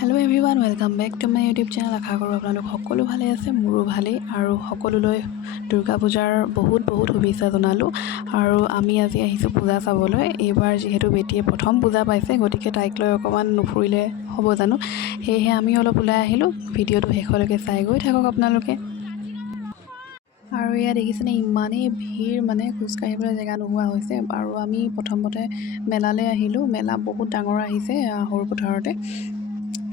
Hello' everyone, welcome back to my YouTube channel. আশা কৰোঁ আপোনালোক সকলো ভালে আছে, মোৰো ভালেই। আৰু সকলোলৈ দুৰ্গা পূজাৰ বহুত শুভেচ্ছা জনালোঁ। আৰু আমি আজি আহিছোঁ পূজা চাবলৈ। এইবাৰ যিহেতু বেটীয়ে প্ৰথম পূজা পাইছে, গতিকে তাইক লৈ অকণমান নুফুৰিলে হ'ব জানো। সেয়েহে আমি অলপ ওলাই আহিলোঁ। ভিডিঅ'টো শেষলৈকে চাই গৈ থাকক আপোনালোকে। আৰু এয়া দেখিছেনে, ইমানেই ভিৰ, মানে খোজকাঢ়িবলৈ জেগা নোহোৱা হৈছে। আৰু আমি প্ৰথমতে মেলালৈ আহিলোঁ। মেলা বহুত ডাঙৰ আহিছে সৰু পথাৰতে।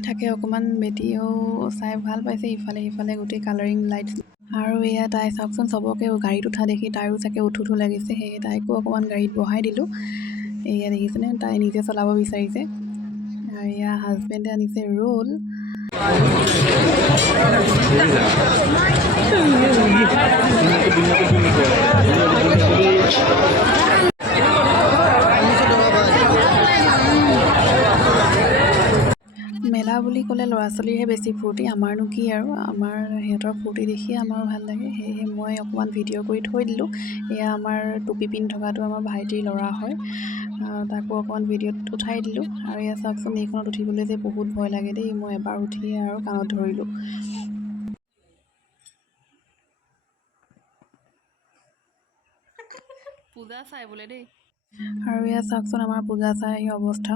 থাকে অকণমান বেটীয়েও চাই ভাল পাইছে, ইফালে সিফালে গোটেই কালাৰিং লাইটছ। আৰু এয়া তাই চাওকচোন, চবকে গাড়ীত উঠা দেখি তাইৰো চাগে উঠো লাগিছে, সেয়ে তাইকো অকণমান গাড়ীত বহাই দিলোঁ। এয়া দেখিছেনে, তাই নিজে চলাব বিচাৰিছে। আৰু এয়া হাজবেণ্ডে আনিছে ৰোল। মেলা বুলি ক'লে ল'ৰা ছোৱালীৰহে বেছি ফূৰ্তি, আমাৰনো কি আৰু। আমাৰ সিহঁতৰ ফূৰ্তি দেখিয়ে আমাৰো ভাল লাগে। সেয়েহে মই অকণমান ভিডিঅ' কৰি থৈ দিলোঁ। এয়া আমাৰ টুপি পিন্ধি থকাটো আমাৰ ভাইটিৰ ল'ৰা হয়, তাকো অকণমান ভিডিঅ'ত উঠাই দিলোঁ। আৰু এয়া চাওকচোন, এইখনত উঠিবলৈ যে বহুত ভয় লাগে দেই। মই এবাৰ উঠিয়ে আৰু কাণত ধৰিলোঁ। পূজা চাই বোলে দেই। আৰু এয়া চাওকচোন, আমাৰ পূজা চাই আহি অৱস্থা।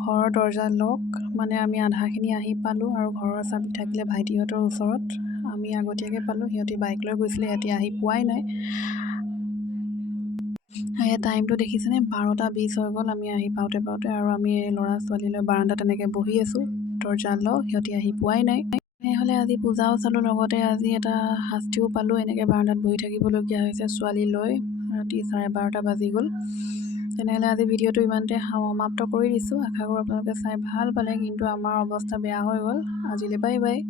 ঘৰৰ দৰ্জা লক, মানে আমি আধাখিনি আহি পালোঁ। আৰু ঘৰৰ চাবি থাকিলে ভাইটিহঁতৰ ওচৰত, আমি আগতীয়াকৈ পালোঁ। সিহঁতি বাইক লৈ গৈছিলে, সিহঁতি আহি পোৱাই নাই। সেয়া টাইমটো দেখিছেনে, 12:20 হৈ গ'ল আমি আহি পাওঁতে। আৰু আমি ল'ৰা ছোৱালী লৈ বাৰাণ্ডাত তেনেকৈ বহি আছোঁ। দৰ্জা লক, সিহঁতি আহি পোৱাই নাই। তেনেহ'লে আজি পূজাও চালোঁ, লগতে আজি এটা শাস্তিও পালোঁ। এনেকৈ বাৰাণ্ডাত বহি থাকিবলগীয়া হৈছে ছোৱালী লৈ। ৰাতি 12:30 বাজি গ'ল। তেনেহ'লে আজি ভিডিঅ'টো ইমানতে সমাপ্ত কৰি দিছোঁ। আশা কৰোঁ আপোনালোকে চাই ভাল পালে, কিন্তু আমাৰ অৱস্থা বেয়া হৈ গ'ল। আজিলৈ বাই বাই।